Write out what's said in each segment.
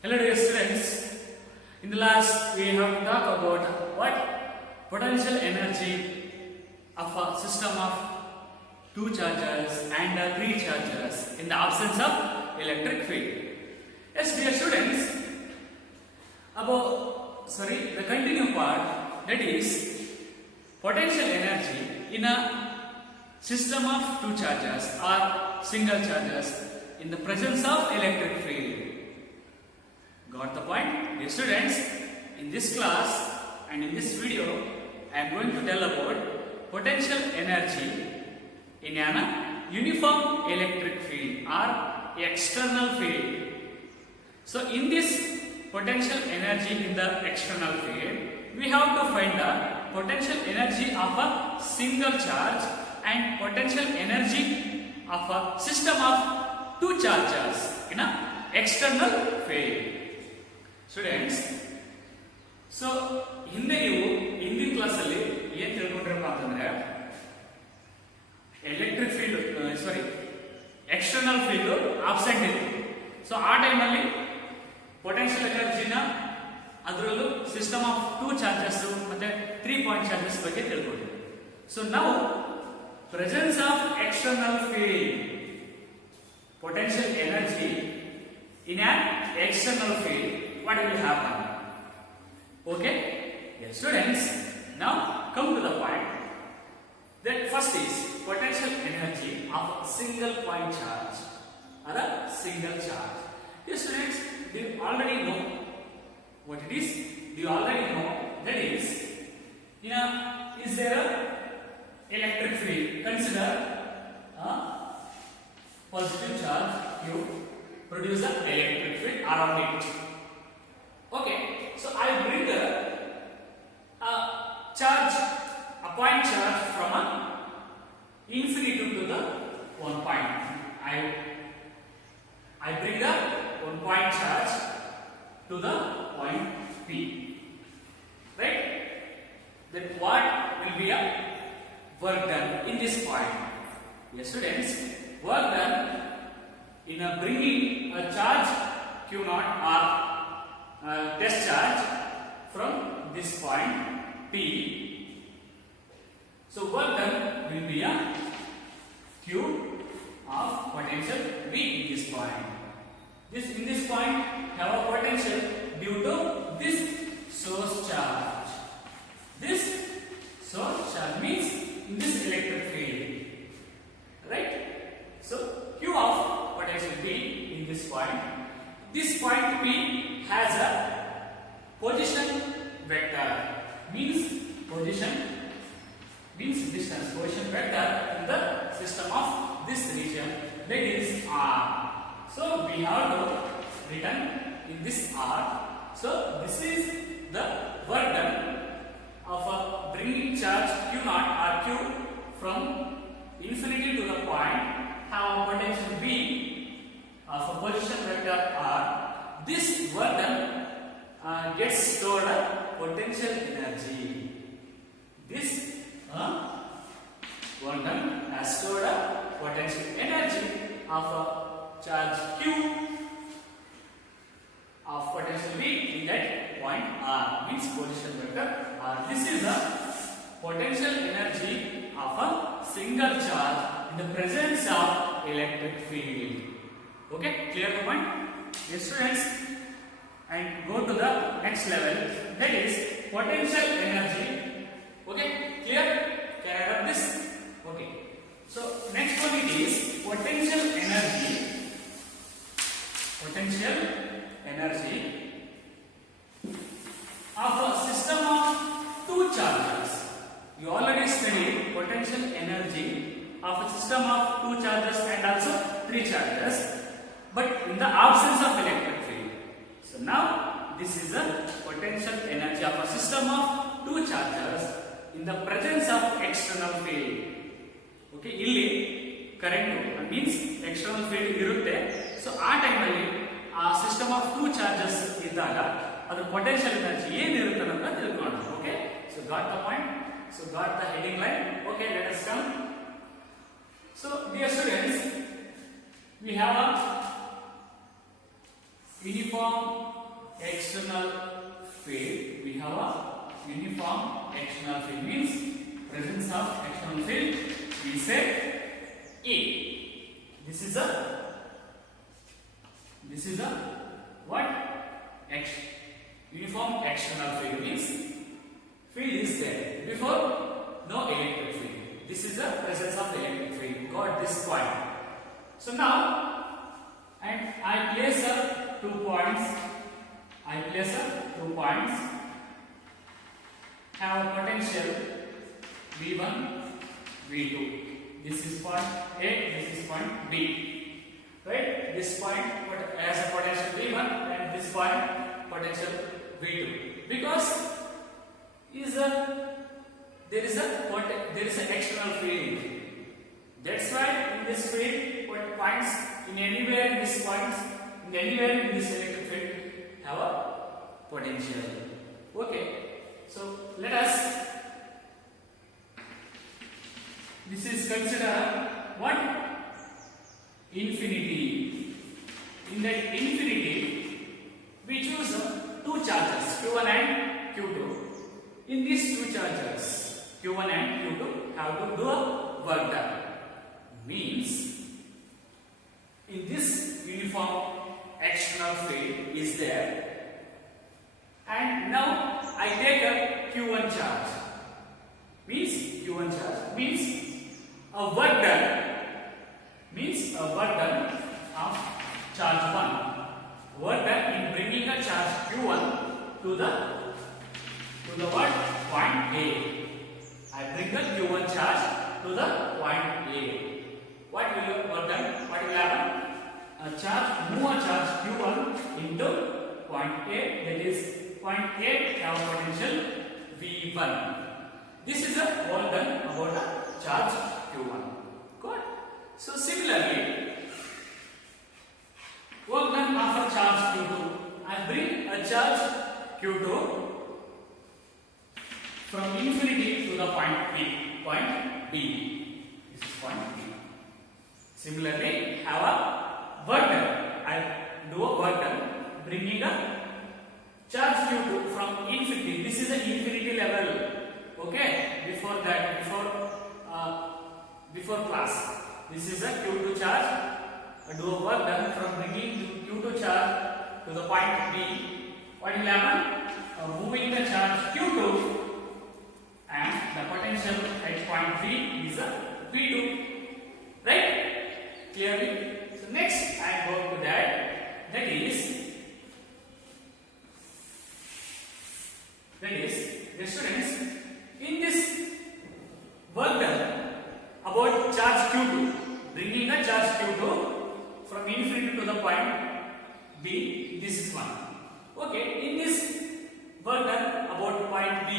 Hello dear students, in the last we have talked about what potential energy of a system of two charges and three charges in the absence of electric field. Yes dear students, the continuing part, that is potential energy in a system of two charges or single charges in the presence of electric field. Got the point? Dear students, in this class and in this video, I am going to tell about potential energy in a uniform electric field or external field. So, in this potential energy in the external field, we have to find the potential energy of a single charge and potential energy of a system of two charges in a external field. Students, so ಹಿಂದೆ ನೀವು ಹಿಂದಿನ ಕ್ಲಾಸಲ್ಲಿ ಏನ್ ತಿಳ್ಕೊಂಡ್ರಪ್ಪ ಅಂತಂದ್ರೆ electric field external field absent ಇತ್ತು. So ಆ ಟೈಮಲ್ಲಿ potential ಎನರ್ಜಿನ ಅದರಲ್ಲೂ ಸಿಸ್ಟಮ್ ಆಫ್ ಟೂ ಚಾರ್ಜಸ್ ಮತ್ತೆ 3 ಪಾಯಿಂಟ್ ಚಾರ್ಜಸ್ ಬಗ್ಗೆ ತಿಳ್ಕೊಂಡ್ವಿ. ಸೊ ನಾವು presence of external field potential energy in an external field, what will happen? Okay, yes students, now come to the point that first is potential energy of a single point charge or a single charge. Yes students, do you already know what it is? Do you already know that is there a electric field? Consider positive charge Q produce the electric field around it. Okay, so I bring a charge, a point charge from a infinity to the one point. I bring the one point charge to the point P. Right? Then what will be a work done in this point? Yes, students. Work done in bringing a charge Q naught or test charge from this point P. So work done will be a Q of potential V in this point. In this point have a potential due to this source charge. This source charge means in this electric field. Right? So Q of potential P in this point. This point P has a position vector. Means distance. Position vector in the system of this region, that is R. So we have to written in this R. So this is the work done of bringing charge Q naught or Q from infinity to the point, have a potential V of a position vector R. This work done gets stored a potential energy. This work done has stored a potential energy of a charge Q of potential V in that point R, means position vector R. This is the potential energy of a single charge in the presence of electric field. Okay, clear the point? Yes students, and go to the next level, that is potential energy. Okay, clear? Can I write this? Okay, so next one it is potential energy of a system of two charges. You already studied potential energy of a system of two charges and also three charges, but in the absence of electric field. So now this is the potential energy of a system of two charges in the presence of external field. Okay, ಇಲ್ಲಿ current means external field ಇರುತ್ತೆ. So ಆ time ಅಲ್ಲಿ ಆ system of two charges ಇದ್ದಾಗ ಅದರ potential energy ಏನಿರುತ್ತೆ ಅಂತ ತಿಳ್ಕೊಳ್ಳೋಣ. Okay, so got the point? So got the heading line? Okay, let us come. So dear students, we have a uniform external field. We have a uniform external field means presence of external field. We say E. This is a what? Uniform external field means field is there before no electric field. This is the presence of electric field. Got this point. So now, and I place 2 points. Have a potential V1, V2. This is point A, this is point B. Right? This point has a potential V1 and this point potential V2. Because there is an external field. That's why in this field, what points in anywhere in this points, in anywhere in this electric field have a potential. Okay. So let us. This is considered what? Infinity. In that infinity, we choose 2 charges, Q1 and Q2. In these 2 charges, Q1 and Q2 have to do a work done. Means, in this uniform external field is there, and now I take a Q1 charge. Means Q1 charge means a work done. Means a work done of charge 1. Work done in bringing a charge Q1 to the what? Point A. I bring the Q1 charge to the point A. What will happen? Move a charge Q1 into point A. That is point A have potential V1. This is a work done about a charge Q1. Good. So similarly, work done of a charge Q2. I bring a charge Q2 from infinity to the point B. This is point B. Similarly, have a work done. I do a work done bringing a charge Q2 from infinity. This is an infinity level. Okay. Before class, this is a Q2 charge. I do a work done from bringing Q2 charge to the point B. What will happen? Moving the charge Q2. And the potential at point B is a V2. Right? Clearly? So next I go to that. That is, the students, in this work done about charge Q2, bringing a charge Q2 from infinity to the point B, this is one. Okay, in this work done about point B,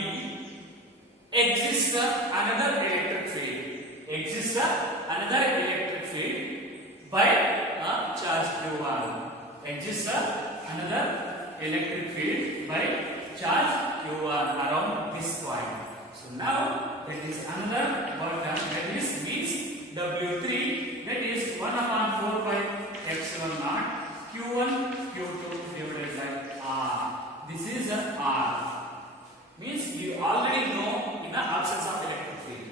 exists another electric field by a charge Q1. Exists another electric field by charge Q1 around this point. So now that is another work done. That is means W3, that is 1/4 by epsilon naught Q1 Q2 divided by R. This is a R. Means you already know in the absence of electric field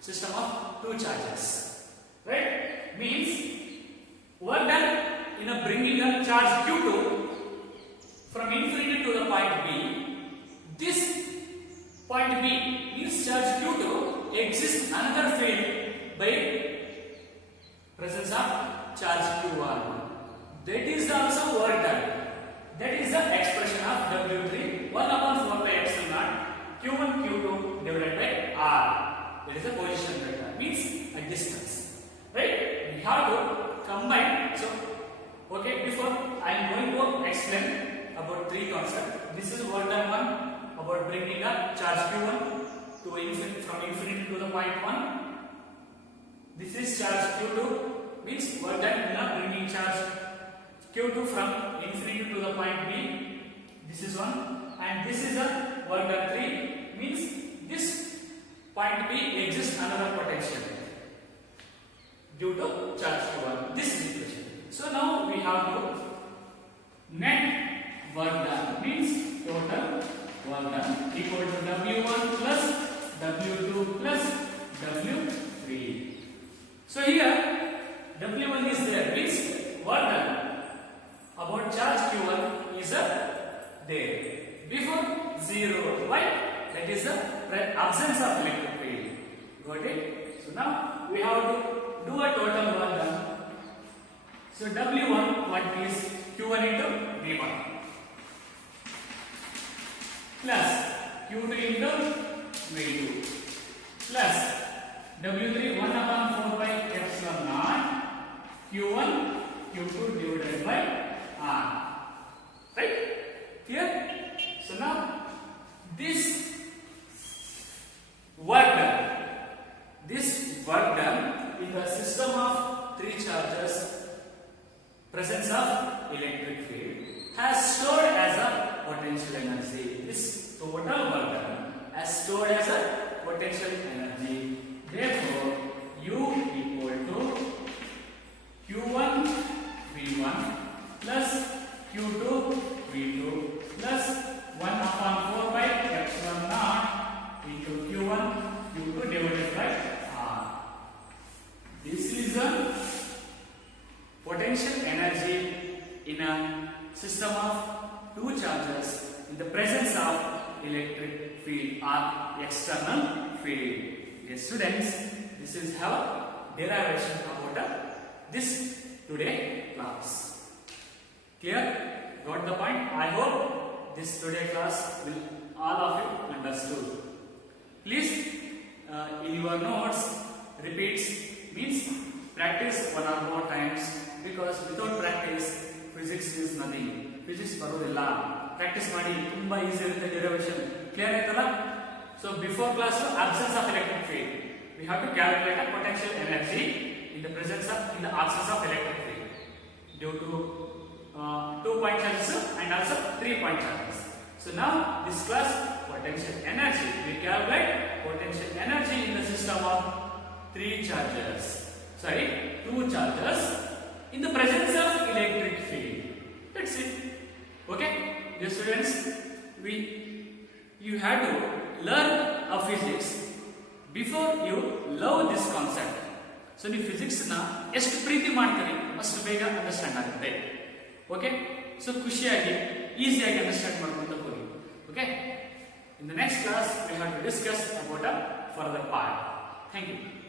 system of 2 charges, right? Means work done in a bringing a charge Q2 from infinity to the point B. This point B means charge Q2 exists another field by presence of charge Q1. That is also work done. That is the expression of W3 1/4 by epsilon naught Q1 Q2 divided by R. That is a position vector, means a distance. Right? We have to combine. So, okay, before I am going to explain about 3 concepts. This is work done 1 about bringing a charge Q1 to infinity, from infinity to the point 1. This is charge Q2, means work done in bringing charge Q2 from infinity to the point B. This is 1, and this is a work done 3, means this point B exists another potential due to charge Q1. This is equation. So now we have to net work done means total work done equal to W1 plus W2 plus W3. So here W1 is there means work done about charge Q1 is there before 0. Why? That is the absence of electric field. Got it? So now we have to do a total work done. So W1 what is Q1 into V1 plus Q2 into V2 plus W3 1 upon 4 by epsilon naught Q1 Q2 divided by R. Right? Here? So now this work done in the system of three charges presence of electric field has stored as a potential energy. This total work done has stored as a potential energy. Therefore, U equal to Q1 V1 plus Q2 V2 plus 1 upon 4 by epsilon naught into Q1 Q2 divided by R. This is the potential energy in a system of two charges in the presence of electric field or external field. Dear students, this is how derivation about this today class. Clear? Got the point? I hope this today class will all of you understood. Please in your notes repeats means practice one or more times because without practice physics is nothing. Physics ಬರೋದಿಲ್ಲ. Practice ಮಾಡಿ ತುಂಬಾ easy ಇರುತ್ತೆ derivation. Clear ಆಯ್ತಲ್ಲ? So before class absence of electric field we have to calculate a potential energy in the absence of electric field due to 2-point charges and also 3-point charges. So now this class potential energy we calculate potential energy in the system of two charges in the presence of electric field. That's it. Okay, dear students, you have to learn of physics before you love this concept. So ನೀವು physics ನ ಎಷ್ಟು ಪ್ರೀತಿ ಮಾಡ್ತೀರಿ ಅಷ್ಟು ಬೇಗ understand ಆಗುತ್ತೆ. Okay, so ಖುಷಿಯಾಗಿ ಈಸಿಯಾಗಿ understand ಮಾಡ್ಕೊಂತ ಹೋಗಿ. Okay, in the next class we have to discuss about a further part. Thank you.